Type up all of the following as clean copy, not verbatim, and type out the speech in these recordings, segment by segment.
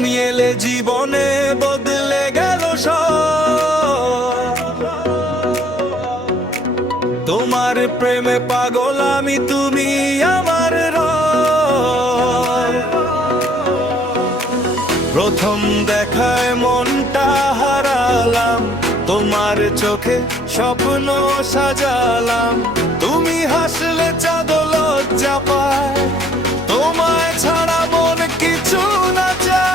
তুমি এলে জীবনে বদলে গেল সব। তোমার প্রেমে পাগল আমি, তুমি আমার রব। প্রথম দেখায় মনটা হারালাম, তোমার চোখে স্বপ্ন সাজালাম। তুমি হাসলে চাঁদ লজ্জা পায়, তোমায় ছাড়া মন কিছু না চায়।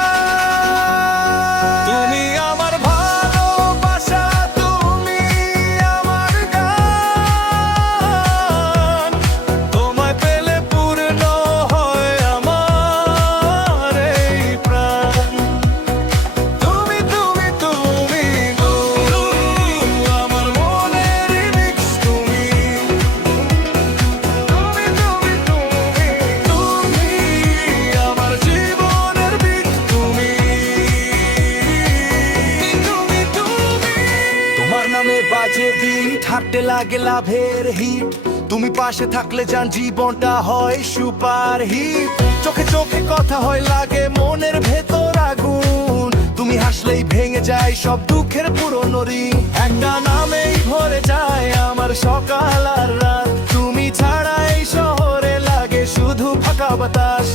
তুমি আমার ভালোবাসা, তুমি আমার গান। তোমায় পেলে পূর্ণ হয় আমার এই প্রাণ। তুমি তুমি তুমি গো, আমার মনের remix তুমি। তুমি তুমি তুমি তুমি আমার জীবনের beat তুমি। তুমি তুমি তোমার নামে বাজে বিট, হাঁটতে লাগে লাভের হিট। তুমি পাশে থাকলে জান জীবনটা হয় সুপার হিট। চোখে চোখে কথা হয়, লাগে মনের ভেতর আগুন। তুমি হাসলেই ভেঙে যায় সব দুঃখের পুরনো ঋণ। একটা নামেই ভরে যায় আমার সকাল আর রাত। তুমি ছাড়া এই শহরে লাগে শুধু ফাঁকা বাতাস।